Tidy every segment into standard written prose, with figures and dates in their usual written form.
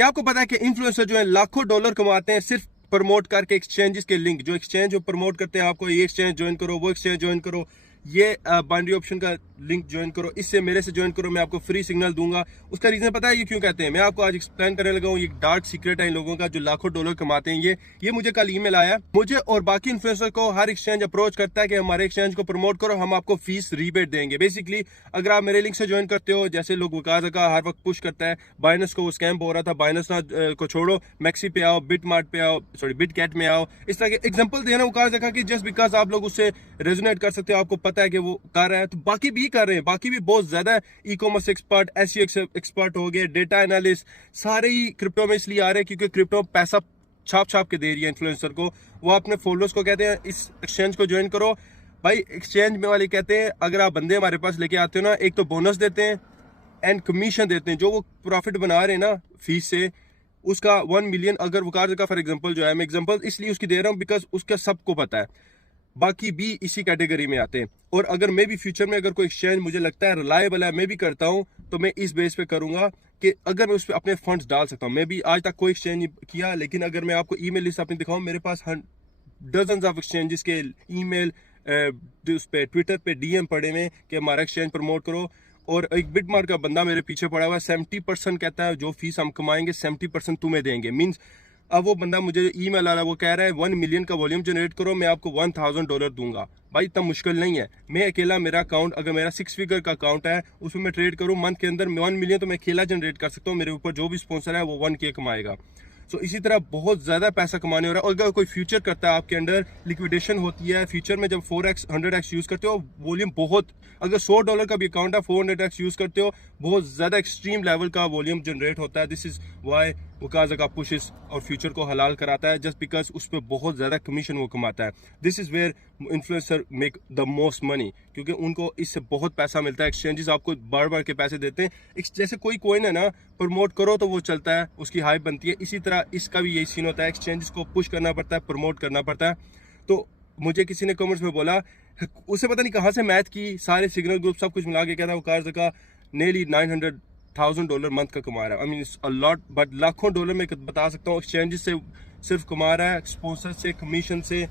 क्या आपको पता है कि इन्फ्लुएंसर जो है लाखों डॉलर कमाते हैं सिर्फ प्रमोट करके एक्सचेंजेस के लिंक, जो एक्सचेंज जो प्रमोट करते हैं आपको ये एक्सचेंज ज्वाइन करो, वो एक्सचेंज ज्वाइन करो, ये बाइनरी ऑप्शन का लिंक ज्वाइन करो, इससे मेरे से ज्वाइन करो, मैं आपको फ्री सिग्नल दूंगा। उसका रीजन पता है ये क्यों कहते हैं, मैं आपको आज एक्सप्लेन करने लगा हूँ। ये डार्क सीक्रेट है इन लोगों का जो लाखों डॉलर कमाते हैं। ये मुझे कल ईमेल आया, मुझे और बाकी इन्फ्लुएंसर को हर एक्सचेंज अप्रोच करता है कि हमारे एक्सचेंज को प्रमोट करो, हम आपको फीस रीबेट देंगे। बेसिकली अगर आप मेरे लिंक से ज्वाइन करते हो, जैसे लोग वकास का हर वक्त पुश करता है, बाइनस को वो स्कैम हो रहा था, बाइनस को छोड़ो, मैक्सी पे आओ, बिट मार्ट पे आओ, सॉरी बिट कैट में आओ, इस तरह के एग्जांपल देना वकास का कि जस्ट बिकॉज आप लोग उससे रेजोनेट कर सकते हो, आपको पता है कि वो कर रहा है, तो बाकी भी कर रहे हैं, बाकी भी बहुत ज्यादा e commerce expert, SEO expert हो गए, डेटा एनालिस्ट, सारे ही क्रिप्टो में इसलिए आ रहे हैं क्योंकि क्रिप्टो पैसा छाप छाप के दे रही है इन्फ्लुएंसर को। वो अपने फॉलोअर्स को कहते हैं इस एक्सचेंज को ज्वाइन करो। भाई एक्सचेंज में वाले कहते हैं अगर आप बंदे हमारे पास लेके आते हो ना, एक तो बोनस देते हैं एंड कमीशन देते हैं, जो वो प्रॉफिट बना रहे हैं ना फीस से, उसका 1 मिलियन अगर वकार का फॉर एग्जांपल जो है, मैं एग्जांपल इसलिए उसकी दे रहा हूँ बिकॉज उसका सबको पता है, बाकी भी इसी कैटेगरी में आते हैं। और अगर मैं भी फ्यूचर में अगर कोई एक्सचेंज मुझे लगता है रिलायबल है, मैं भी करता हूं, तो मैं इस बेस पे करूंगा कि अगर मैं उस पर अपने फंड्स डाल सकता हूं। मैं भी आज तक कोई एक्सचेंज नहीं किया, लेकिन अगर मैं आपको ईमेल लिस्ट अपनी दिखाऊं, मेरे पास डजन ऑफ एक्सचेंजेस के ईमेल उस पे ट्विटर पे डीएम पड़े हुए कि हमारा एक्सचेंज प्रमोट करो। और एक बिटमार्ट का बंदा मेरे पीछे पड़ा हुआ है, 70% कहता है जो फीस हम कमाएंगे 70% तुम्हें देंगे। मीन्स अब वो बंदा मुझे ईमेल आ रहा है, वो कह रहा है 1 मिलियन का वॉल्यूम जनरेट करो, मैं आपको $1000 दूंगा। भाई इतना मुश्किल नहीं है, मैं अकेला, मेरा अकाउंट अगर मेरा 6 फिगर का अकाउंट है उसमें मैं ट्रेड करूं मंथ के अंदर 1 मिलियन, तो मैं अकेला जनरेट कर सकता हूं। मेरे ऊपर जो भी स्पॉन्सर है वो 1K कमाएगा। सो इसी तरह बहुत ज्यादा पैसा कमाने हो रहा है। और अगर कोई फ्यूचर करता है, आपके अंडर लिक्विडेशन होती है फ्यूचर में, जब 4x 100x यूज करते हो, वॉल्यूम बहुत, अगर $100 का भी अकाउंट है 400x यूज करते हो, बहुत ज्यादा एक्सट्रीम लेवल का वॉल्यूम जनरेट होता है। दिस इज वाई वकास का पुशेस और फ्यूचर को हलाल कराता है, जस्ट बिकॉज उस पर बहुत ज्यादा कमीशन वो कमाता है। This is where influencer make the most money, क्योंकि उनको इससे बहुत पैसा मिलता है। एक्सचेंजेस आपको बार बार के पैसे देते हैं। जैसे कोई कॉइन है ना, प्रमोट करो तो वो चलता है, उसकी हाइप बनती है, इसी तरह इसका भी यही सीन होता है। एक्सचेंजेस को पुश करना पड़ता है, प्रमोट करना पड़ता है। तो मुझे किसी ने कमेंट्स में बोला, उसे पता नहीं कहाँ से मैथ की, सारे सिग्नल ग्रुप सब कुछ मिला के कहता है वकास का नेली $900,000 मंथ का कमा रहा है। I mean a lot, but लाखों डॉलर में बता सकता हूँ एक्सचेंजेस से सिर्फ कमा रहा है, स्पॉन्सर से, कमीशन से।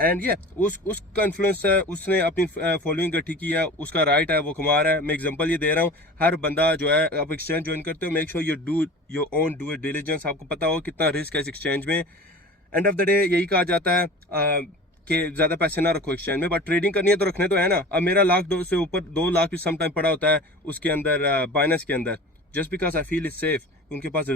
एंड ये उसका इन्फ्लुएंस है, उसने अपनी फॉलोइंग इकट्ठी की है, उसका राइट है, वो कमा रहा है। मैं एग्जांपल ये दे रहा हूँ, हर बंदा जो है आप एक्सचेंज ज्वाइन करते हो, make sure you do your own do diligence. आपको पता हो कितना रिस्क है इस एक्सचेंज में। एंड ऑफ द डे यही कहा जाता है कि ज्यादा पैसे ना रखो एक्सचेंज में, बट ट्रेडिंग करनी है तो रखने तो है ना। अब मेरा लाख से ऊपर 2 लाख भी सम टाइम पड़ा होता है उसके अंदर, बाइनेंस के अंदर, just because I feel is safe. उनके पास